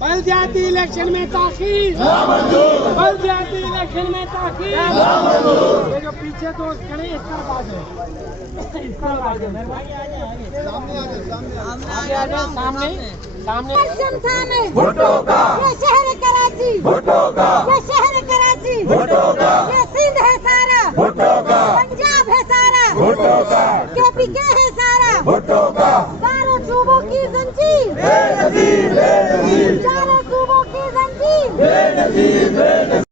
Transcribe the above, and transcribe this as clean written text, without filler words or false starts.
बलदियाती election में ताखीर, बलदियाती election में ताखीर। ये जो पीछे दोस्त खड़े इस तरफ आ जाए, इस तरफ आ जाए, सामने सामने। भुट्टो का ये शहर कराची, भुट्टो का ये शहर कराची, भुट्टो का ये सिंध है सारा, भुट्टो का पंजाब है सारा, भुट्टो का KPK है सारा, भुट्टो का चारों सूबों की जंजीर, बेनजीर बेनजीर, चारों सूबों की जंजीर, बेनजीर बेनजीर।